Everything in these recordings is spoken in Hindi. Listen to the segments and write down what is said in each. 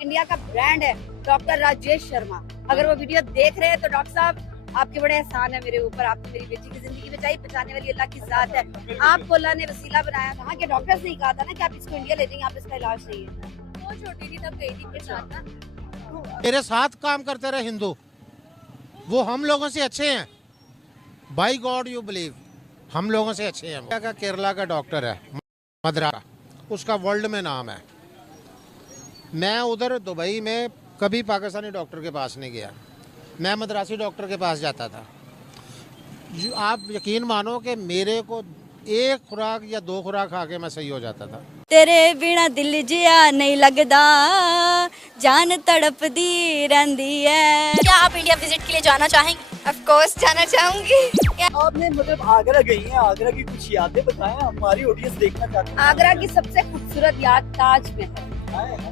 इंडिया का ब्रांड है डॉक्टर राजेश शर्मा। अगर वो वीडियो देख रहे हैं तो डॉक्टर साहब आपके बड़े एहसान है मेरे ऊपर, आपने मेरी बेटी की जिंदगी बचाई, बचाने वाली अल्लाह की जात है। आपको अल्लाह ने वसीला बनाया। वहाँ के डॉक्टर्स ने कहा था ना कि आप इसको इंडिया ले जाइए, आप इसका इलाज नहीं है। वो छोटी थी तब गई थी के साथ ना। मेरे साथ काम करते रहे हिंदू, वो हम लोगों से अच्छे हैं। बाई गॉड यू बिलीव, हम लोगों से अच्छे हैं। का केरला का डॉक्टर है मद्रास, उसका वर्ल्ड में नाम है। मैं उधर दुबई में कभी पाकिस्तानी डॉक्टर के पास नहीं गया, मैं मद्रासी डॉक्टर के पास जाता था। आप यकीन मानो कि मेरे को एक खुराक या दो खुराक खा के मैं सही हो जाता था। तेरे बिना दिल जिया नहीं लगदा, जान तड़पदी रहंदी है। क्या आप इंडिया विजिट के लिए जाना चाहेंगे? ऑफ कोर्स जाना चाहूंगी। आपने मतलब आगरा गई हैं, आगरा की कुछ यादें बताएं, हमारी ऑडियंस देखना चाहती है। आगरा की सबसे खूबसूरत याद ताजमहल,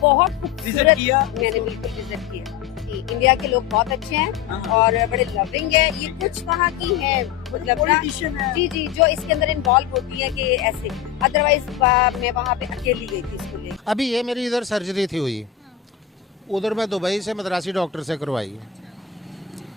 बहुत खूबसूरत। मैंने बिल्कुल विजिट किया। इंडिया के लोग बहुत अच्छे हैं और बड़े लविंग है। ये कुछ वहाँ की है मतलब ना, जी जी, जो इसके अंदर इन्वॉल्व होती है कि ऐसे। अदरवाइज मैं वहाँ पे अकेली गई थी इसको लेकर। अभी ये मेरी इधर सर्जरी थी हुई, उधर मैं दुबई से मद्रासी डॉक्टर से करवाई।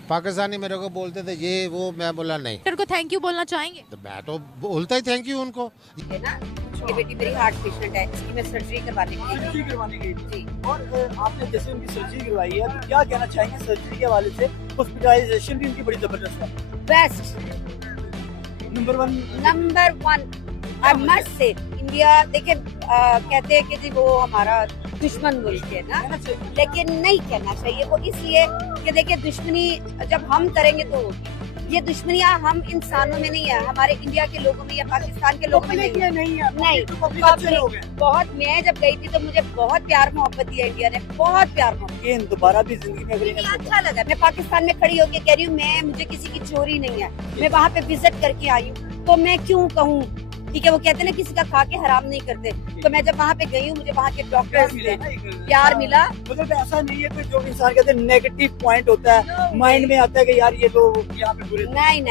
पाकिस्तानी मेरे को बोलते थे ये वो, मैं बोला नहीं। डॉक्टर को थैंक यू बोलना चाहेंगे? तो मैं तो बोलता ही थैंक यू उनको। है ना, ये बेटी मेरी हार्ट पेशेंट है, इसकी मैं सर्जरी करवाने गई थी। और आपने जैसे उनकी सर्जरी करवाई है तो क्या कहना चाहेंगे सर्जरी के हवाले से? हॉस्पिटलाइजेशन भी उनकी बड़ी जबरदस्त है। Best, number one I must say. India देखिए कहते हैं कि जी वो हमारा दुश्मन मुल्क है ना, लेकिन नहीं कहना चाहिए वो, इसलिए कि देखिए दुश्मनी जब हम करेंगे तो होगी। ये दुश्मनियाँ हम इंसानों में नहीं है, हमारे इंडिया के लोगों में या पाकिस्तान के लोगों में नहीं है। नहीं, बहुत। मैं जब गई थी तो मुझे बहुत प्यार मोहब्बत दिया इंडिया ने, बहुत प्यार मोहब्बत। दोबारा भी जिंदगी में अगली अच्छा लगा। मैं पाकिस्तान में खड़ी होकर कह रही हूँ मैं, मुझे किसी की चोरी नहीं है, मैं वहाँ पे विजिट करके आई हूँ, तो मैं क्यों कहूँ? ठीक है, वो कहते हैं ना किसी का खा के हराम नहीं करते। तो मैं जब वहाँ पे गई हूँ, मुझे वहाँ के डॉक्टर्स से प्यार मिला। मतलब ऐसा नहीं है कोई जो इंसान कहते हैं नेगेटिव पॉइंट होता है माइंड में आता है कि यार ये तो यहाँ पे बुरे। नहीं,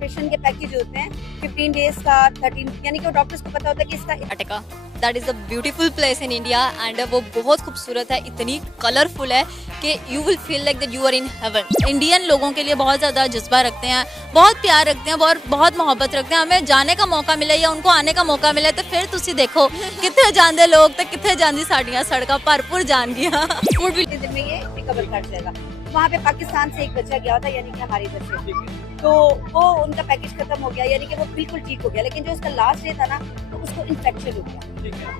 पेशेंट के पैकेज होते हैं 15 डेज का, 13, यानी कि डॉक्टर्स को पता होता है कि इसका Karnataka, that is a beautiful place in India एंड वो बहुत खूबसूरत है, इतनी कलरफुल है कि you will feel like that you are in heaven. Indian लोगों के लिए बहुत ज्यादा जज्बा रखते हैं, बहुत प्यार रखते हैं, बहुत मोहब्बत रखते हैं। हमें जाने का मौका मिले या उनको आने का मौका मिले तो फिर तुसी देखो कितने जाते लोग तो कितने जाती साड़ियाँ सड़क भरपूर जान गया। दिन में ये रिकवर कर जाएगा। वहाँ पे पाकिस्तान से एक बच्चा गया था, यानी कि हमारे इधर से, तो वो उनका पैकेज खत्म हो गया, यानी कि वो बिल्कुल ठीक हो गया, लेकिन जो उसका लास्ट डे था ना तो उसको इन्फेक्शन हो गया,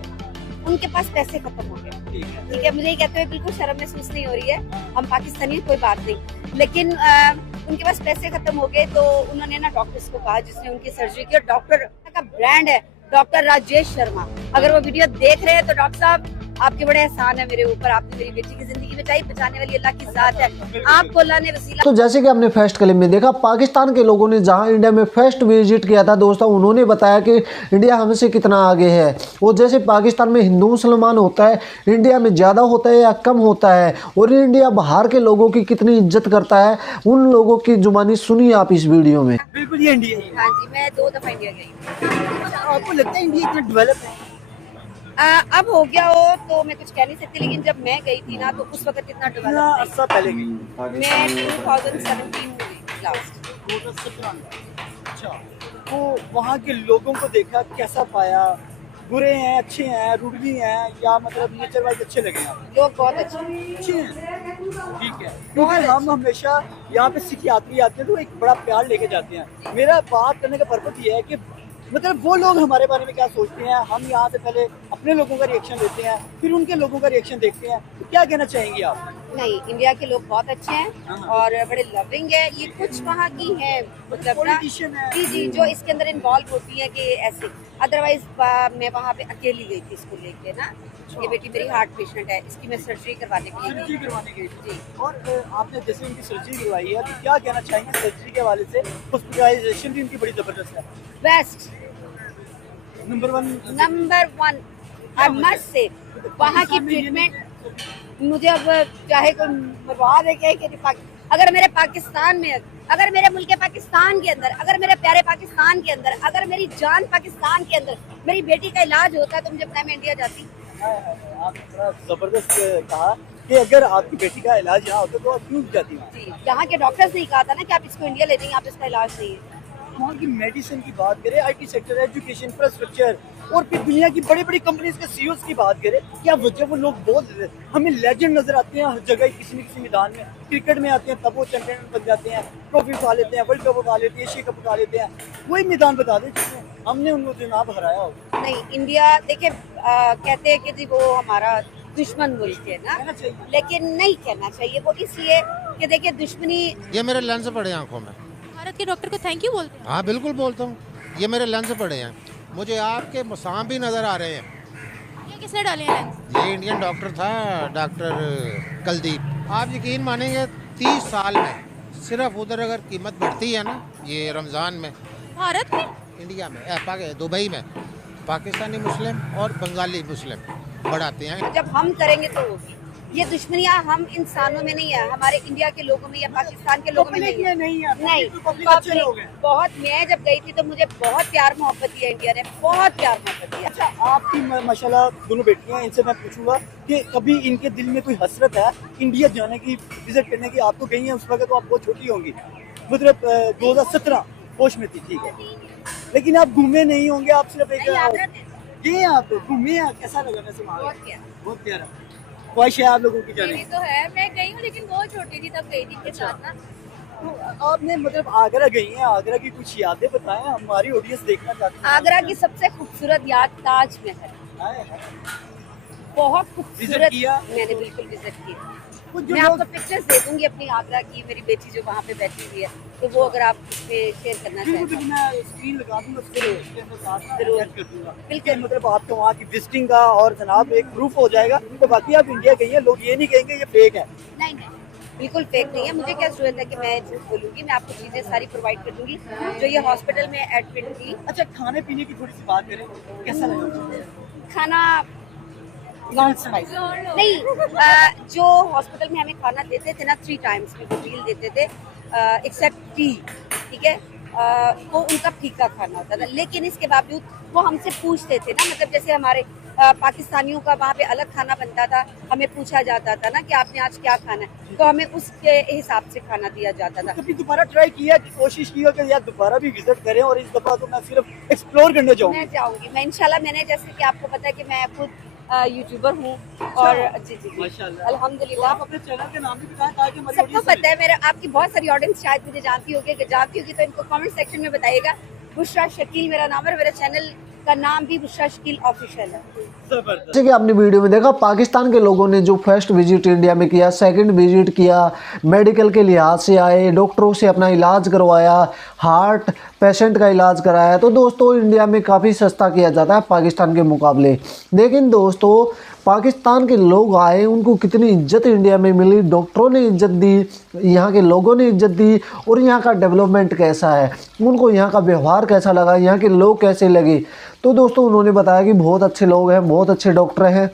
उनके पास पैसे खत्म हो गए। ठीक है, मुझे ये कहते हुए बिल्कुल शर्म महसूस नहीं हो रही है, हम पाकिस्तानी हैं, कोई बात नहीं, लेकिन उनके पास पैसे खत्म हो गए तो उन्होंने ना डॉक्टर्स को कहा जिसने उनकी सर्जरी की, और डॉक्टर का ब्रांड है डॉक्टर राजेश शर्मा। अगर वो वीडियो देख रहे हैं तो डॉक्टर साहब आपके बड़े एहसान है मेरे ऊपर, आपने मेरी बेटी की जिंदगी बचाई, बचाने वाली अल्लाह की जात है। आपको अल्लाह ने वसीला। तो जैसे कि आपने फर्स्ट क्लिप में देखा, पाकिस्तान के लोगों ने जहां इंडिया में फर्स्ट विजिट किया था दोस्तों, उन्होंने बताया कि इंडिया हमसे कितना आगे है। और जैसे पाकिस्तान में हिंदू मुसलमान होता है, इंडिया में ज़्यादा होता है या कम होता है, और इंडिया बाहर के लोगों की कितनी इज्जत करता है, उन लोगों की जुबानी सुनिए आप इस वीडियो में। बिल्कुल ये इंडिया है। हाँ जी, मैं 2 दफा इंडिया गई। आपको लगता है इंडिया इतना डेवलप है? अब हो गया हो तो मैं कुछ कह नहीं सकती, लेकिन जब मैं गई थी ना तो उस वक्त इतना डेवलप अर्सा पहले गई। मैं 2017 में गई लास्ट। 2017। अच्छा, तो वहाँ के लोगों को देखा, कैसा पाया? बुरे हैं, अच्छे हैं, रूडली हैं, या मतलब नेचर वाइज अच्छे लगे आप? लोग बहुत अच्छे हैं। ठीक है, क्योंकि हम हमेशा यहाँ पे सिखियात्री आते हैं तो एक बड़ा प्यार लेके जाते हैं। मेरा बात करने का पर्पस ये है कि मतलब वो लोग हमारे बारे में क्या सोचते हैं, हम यहाँ से पहले अपने लोगों का रिएक्शन लेते हैं, फिर उनके लोगों का रिएक्शन देखते हैं। तो क्या कहना चाहेंगे आप? नहीं, इंडिया के लोग बहुत अच्छे हैं और बड़े लविंग है। ये कुछ वहाँ की है मतलब ना, जी जी, जो इसके अंदर इन्वॉल्व होती है कि ऐसे। अदरवाइज मैं वहाँ पे अकेली गई थी इसको लेके ना। ये बेटी मेरी हार्ट पेशेंट है, इसकी मैं सर्जरी करवाने गई थी। और आपने जैसे उनकी सर्जरी करवाई है तो क्या कहना चाहेंगे सर्जरी के हवाले से? हॉस्पिटलाइजेशन भी उनकी बड़ी जबरदस्त है। Best, number one I must say. वहाँ की ट्रीटमेंट मुझे अब चाहे कोई मरवा दे क्या, अगर मेरे पाकिस्तान में, अगर मेरे मुल्क पाकिस्तान के अंदर, अगर मेरे प्यारे पाकिस्तान के अंदर, अगर मेरी जान पाकिस्तान के अंदर मेरी बेटी का इलाज होता है तो मुझे पता है मैं इंडिया जाती। आपने बड़ा जबरदस्त कहा कि अगर आपकी बेटी का इलाज यहाँ होता तो आप क्यों जाती हैं? जी, यहाँ के डॉक्टर्स ने कहा था ना कि आप इसको इंडिया ले जाइए, आप इसका इलाज नहीं है। वहाँ की मेडिसिन की बात करें, आईटी सेक्टर, एजुकेशन, इंफ्रास्ट्रक्चर और फिर दुनिया की बड़ी बड़ी कंपनीज के सीईओज की बात करें, क्या वजह वो लोग बहुत हमें लेजेंड नजर आते हैं हर जगह, किसी न किसी मैदान में। क्रिकेट में आते हैं तब वो चैंपियन बन जाते हैं, ट्रॉफी उठा लेते हैं, वर्ल्ड कप उठा लेते हैं, एशिया कप उठा लेते हैं। वही मैदान बता दें जिसमें हमने उनको जनाब हराया हो। नहीं, इंडिया देखिए कहते हैं कि जी वो हमारा दुश्मन मुल्क है ना, कहना चाहिए। लेकिन नहीं कहना चाहिए वो इसलिए कि देखिए दुश्मनी ये मेरे लेंस पड़े आंखों में। भारत के डॉक्टर को थैंक यू बोलते हैं। हाँ बिल्कुल बोलता हूँ, ये मेरे लेंस पड़े हैं, मुझे आपके सांप भी नज़र आ रहे हैं। ये किसने डाले हैं लेंस? ये इंडियन डॉक्टर था, डॉक्टर कुलदीप। आप यकीन मानेंगे 30 साल में सिर्फ उधर अगर कीमत बढ़ती है ना, ये रमज़ान में, भारत में? इंडिया में, दुबई में पाकिस्तानी मुस्लिम और बंगाली मुस्लिम बढ़ाते हैं। जब हम करेंगे तो होगी। ये दुश्मनियाँ हम इंसानों में नहीं है, हमारे इंडिया के लोगों में या पाकिस्तान के लोगों में नहीं है। नहीं, पब्लिक बहुत, मैं जब गई थी तो मुझे बहुत प्यार मोहब्बत दिया इंडिया ने, बहुत प्यार मोहब्बत दिया। अच्छा, आपकी माशाल्लाह दोनों बेटियां, इनसे मैं पूछूंगा कि कभी इनके दिल में कोई हसरत है इंडिया जाने की, विजिट करने की? आप तो गई हैं उस वक्त तो आप बहुत छोटी होंगी, मतलब 2017 होश में थी, ठीक है, लेकिन आप घूमे नहीं होंगे, आप सिर्फ एक ये आप घूमे हैं, कैसा लगा वैसे वहाँ? बहुत प्यारा। ख्वाहिश है आप लोगों की जाने की? तो है, मैं गई हूँ लेकिन बहुत छोटी थी तब गई थी इनके साथ ना। तो आपने मतलब आगरा गई हैं, आगरा की कुछ यादें बताएं, हमारी ऑडियंस देखना चाहती है। आगरा की सबसे खूबसूरत याद ताजमहल, हाय, हाय। बहुत विजिट खूबसूरत। किया? मैंने बिल्कुल विजिट किया। कुछ जो मैं लोग आपको पिक्चर्स दे दूंगी अपनी आगरा की, मेरी बेटी जो वहाँ पे बैठी हुई है, तो वो अगर आप उसमें शेयर करना फिर चाहें। मैं स्क्रीन लगा दूंगा, जरूर। कर दूंगा। बिल्कुल। मतलब आपको वहाँ की विजिटिंग का और जनाब एक प्रूफ हो जाएगा, तो बाकी आप इंडिया गई हैं, लोग ये नहीं कहेंगे ये फेक है। नहीं नहीं, बिल्कुल फेक नहीं है। मुझे क्या जरूरत है कि मैं झूठ बोलूंगी? मैं आपको चीजें सारी प्रोवाइड कर दूंगी। जो ये हॉस्पिटल में एडमिट थी, अच्छा, खाने पीने की थोड़ी सी बात करें, कैसा लगा खाना नॉन स्पाइसी नहीं, जो हॉस्पिटल में हमें खाना देते थे ना 3 टाइम्स में मील देते थे, एक्सेप्ट टी, ठीक है, वो उनका फीका खाना होता था। लेकिन इसके बावजूद वो हमसे पूछते थे ना, मतलब जैसे हमारे पाकिस्तानियों का वहाँ पे अलग खाना बनता था, हमें पूछा जाता था ना कि आपने आज क्या खाना है, तो हमें उसके हिसाब से खाना दिया जाता था। कभी दोबारा ट्राई किया कि कोशिश की हो कि यार दोबारा भी विजिट करें, और इस दफा तो मैं सिर्फ एक्सप्लोर करने जाऊँ? मैं जाऊँगी, मैं इंशाल्लाह। मैंने जैसे कि आपको पता है कि मैं खुद यूट्यूबर हूँ और जी जी जी माशाल्लाह। अल्हम्दुलिल्लाह। आप अपने चैनल के नाम भी बताएं ताकि हमारी सबको audience पता है, मेरे आपकी बहुत सारी ऑडियंस शायद मुझे जानती होगी, तो इनको कमेंट सेक्शन में बताइएगा। बुशरा शकील मेरा नाम है, मेरे चैनल का नाम भी बुशरा शकील ऑफिशियल है। जबरदस्त। जैसे कि आपने वीडियो में देखा, पाकिस्तान के लोगों ने जो फर्स्ट विजिट इंडिया में किया, सेकंड विजिट किया, मेडिकल के लिहाज से आए, डॉक्टरों से अपना इलाज करवाया, हार्ट पेशेंट का इलाज कराया। तो दोस्तों इंडिया में काफ़ी सस्ता किया जाता है पाकिस्तान के मुकाबले। लेकिन दोस्तों पाकिस्तान के लोग आए, उनको कितनी इज्जत इंडिया में मिली, डॉक्टरों ने इज्जत दी, यहाँ के लोगों ने इज्जत दी, और यहाँ का डेवलपमेंट कैसा है, उनको यहाँ का व्यवहार कैसा लगा, यहाँ के लोग कैसे लगे। तो दोस्तों उन्होंने बताया कि बहुत अच्छे लोग हैं, बहुत अच्छे डॉक्टर हैं,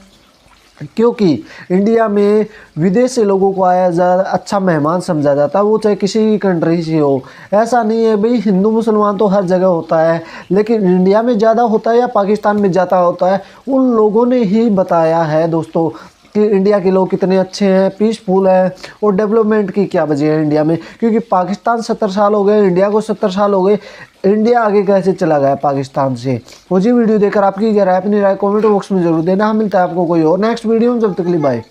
क्योंकि इंडिया में विदेश से लोगों को आया ज़्यादा अच्छा मेहमान समझा जाता है, वो चाहे किसी कंट्री से हो। ऐसा नहीं है भाई, हिंदू मुसलमान तो हर जगह होता है, लेकिन इंडिया में ज़्यादा होता है या पाकिस्तान में ज़्यादा होता है, उन लोगों ने ही बताया है दोस्तों कि इंडिया के लोग कितने अच्छे हैं, पीसफुल हैं, और डेवलपमेंट की क्या वजह है इंडिया में। क्योंकि पाकिस्तान 70 साल हो गए, इंडिया को 70 साल हो गए, इंडिया आगे कैसे चला गया पाकिस्तान से। मुझे वीडियो देखकर आपकी क्या राय, अपनी राय कमेंट बॉक्स में जरूर देना। हम मिलता है आपको कोई और नेक्स्ट वीडियो में, जब तक के लिए बाय।